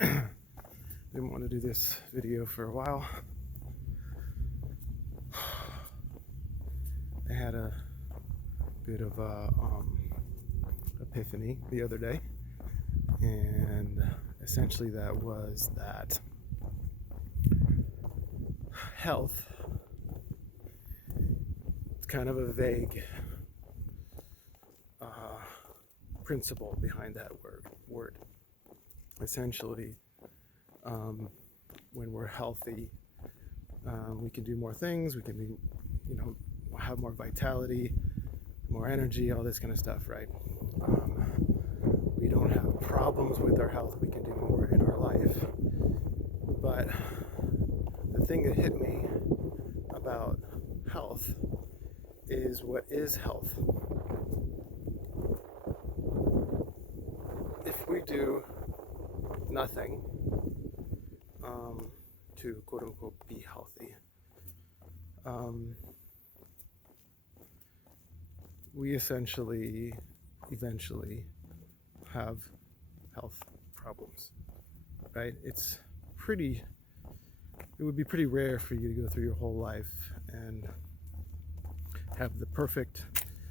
Didn't want to do this video for a while. I had a bit of a epiphany the other day, and essentially that was that health, it's kind of a vague principle behind that word. Essentially, when we're healthy, we can do more things. We can be, have more vitality, more energy, all this kind of stuff, right? We don't have problems with our health. We can do more in our life. But the thing that hit me about health is, what is health? If we do nothing to quote unquote be healthy, we eventually have health problems, right? It would be pretty rare for you to go through your whole life and have the perfect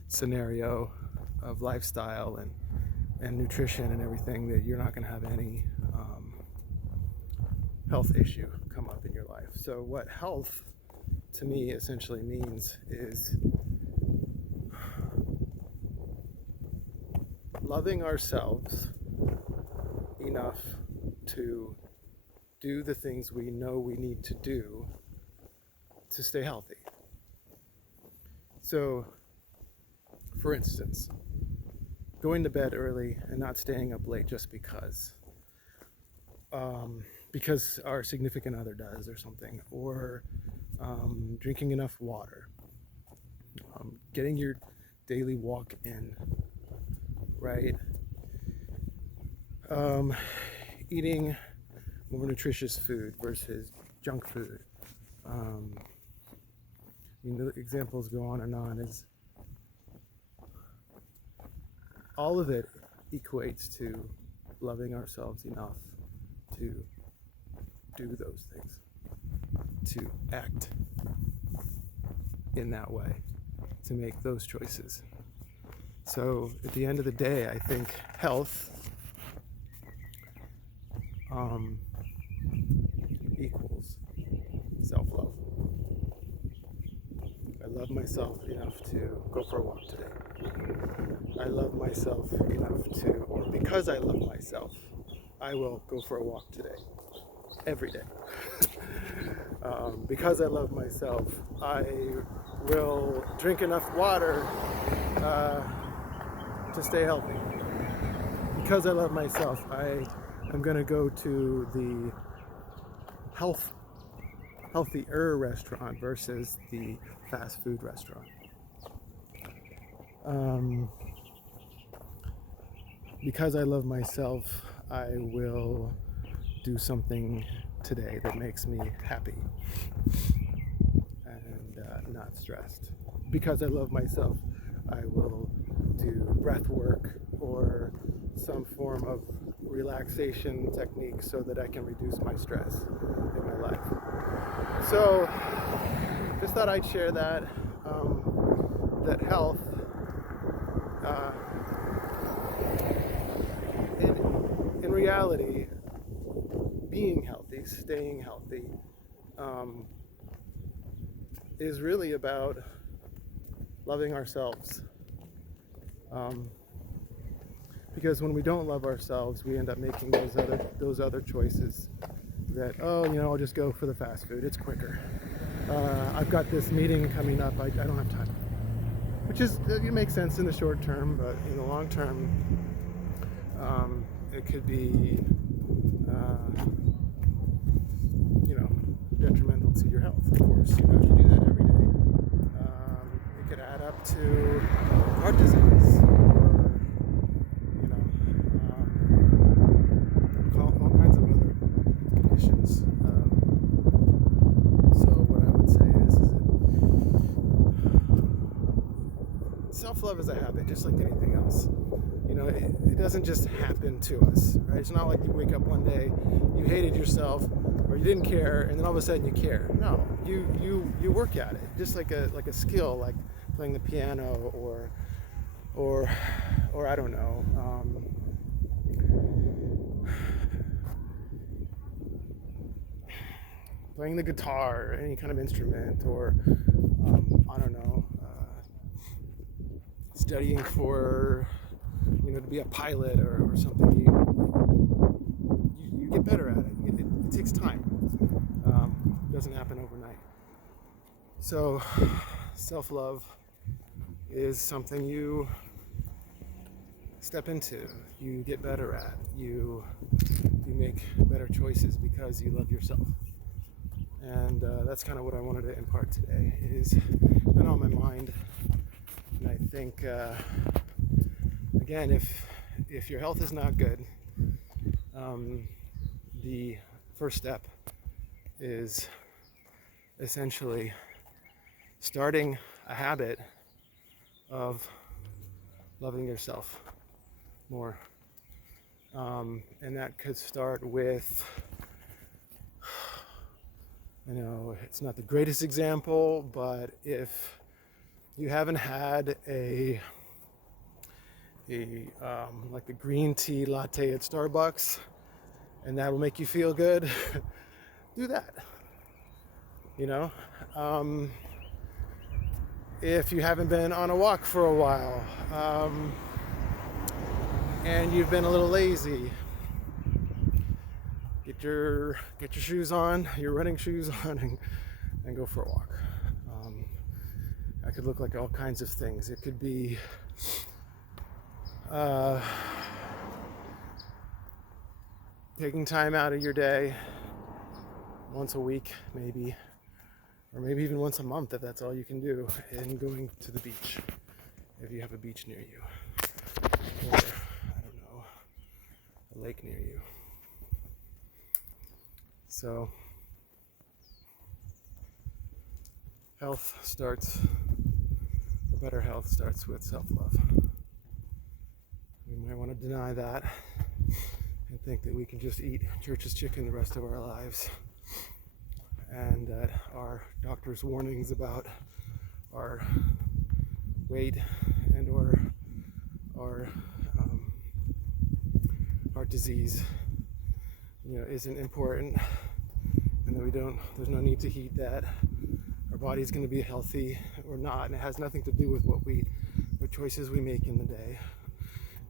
scenario of lifestyle and nutrition and everything, that you're not going to have any health issue come up in your life. So what health to me essentially means is loving ourselves enough to do the things we know we need to do to stay healthy. So, for instance, going to bed early and not staying up late just because our significant other does or something, or drinking enough water, getting your daily walk in, right? Eating more nutritious food versus junk food. The examples go on and on. Is all of it equates to loving ourselves enough to do those things, to act in that way, to make those choices. So at the end of the day, I think health equals self-love. I love myself enough to go for a walk today. I love myself enough to, or because I love myself, I will go for a walk today, every day. Because I love myself, I will drink enough water to stay healthy. Because I love myself, I'm going to go to the healthier restaurant versus the fast food restaurant. Because I love myself, I will do something today that makes me happy and not stressed. Because I love myself, I will do breath work or some form of relaxation technique so that I can reduce my stress in my life. So just thought I'd share that health in reality, being healthy, staying healthy, is really about loving ourselves. Because when we don't love ourselves, we end up making those other choices that, I'll just go for the fast food, it's quicker. I've got this meeting coming up, I don't have time. Which it makes sense in the short term, but in the long term, it could be detrimental to your health, of course. If you do that every day, it could add up to heart disease, or all kinds of other conditions. So what I would say is that self-love is a habit, just like anything else. it doesn't just happen to us, right? It's not like you wake up one day, you hated yourself, or you didn't care, and then all of a sudden you care. No, you work at it, just like a skill, like playing the piano, or I don't know, playing the guitar, or any kind of instrument, or I don't know, studying for to be a pilot or something. You get better at it. It takes time. It doesn't happen overnight. So self-love is something you step into, you get better at, you make better choices because you love yourself. And that's kind of what I wanted to impart today. It is been on my mind, and I think again, if your health is not good, the first step is essentially starting a habit of loving yourself more. And that could start with, it's not the greatest example, but if you haven't had like a green tea latte at Starbucks, and that will make you feel good, do that. If you haven't been on a walk for a while, and you've been a little lazy, get your shoes on, your running shoes on, and go for a walk. That could look like all kinds of things. It could be taking time out of your day once a week, maybe, or maybe even once a month if that's all you can do, and going to the beach if you have a beach near you, or I don't know, a lake near you. So better health starts with self-love. We might want to deny that and think that we can just eat church's chicken the rest of our lives, and that our doctor's warnings about our weight and or our heart disease isn't important, and that there's no need to heed that. Our body's going to be healthy or not, and it has nothing to do with what choices we make in the day.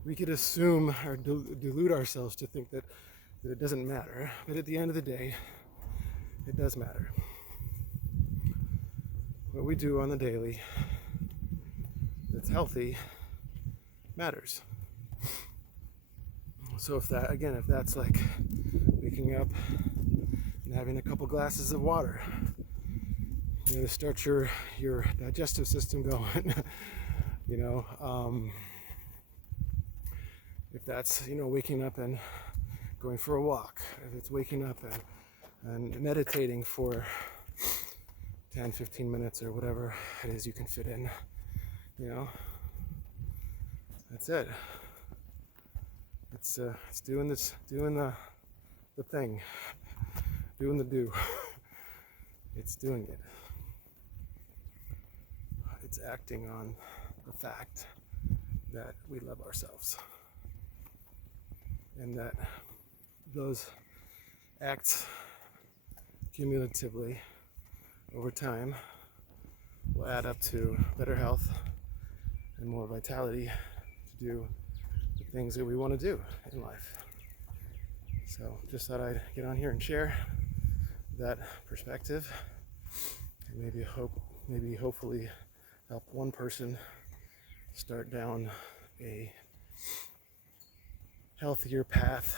We could assume or delude ourselves to think that it doesn't matter, but at the end of the day, it does matter. What we do on the daily that's healthy matters. So if that's like waking up and having a couple glasses of water, to start your digestive system going, if that's waking up and going for a walk, if it's waking up and meditating for 10-15 minutes or whatever it is you can fit in, that's it. It's doing the thing, doing the do. It's doing it. It's acting on the fact that we love ourselves, and that those acts cumulatively over time will add up to better health and more vitality to do the things that we want to do in life. So just thought I'd get on here and share that perspective, and maybe hopefully help one person start down a healthier path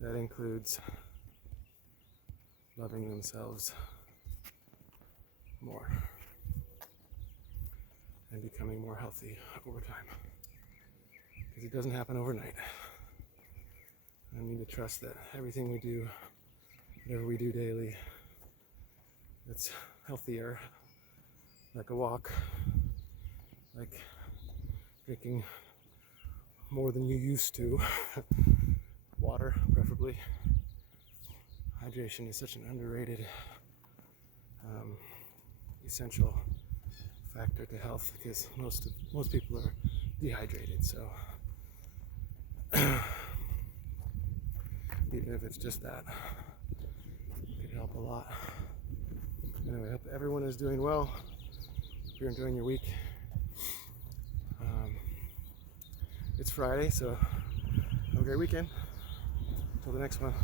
that includes loving themselves more and becoming more healthy over time. Because it doesn't happen overnight. I need to trust that everything we do, whatever we do daily, it's healthier, like a walk, like drinking more than you used to. Water, preferably. Hydration is such an underrated, essential factor to health because most people are dehydrated. So even if it's just that, it could help a lot. Anyway, I hope everyone is doing well. Hope you're enjoying your week. It's Friday, so have a great weekend. Until the next one.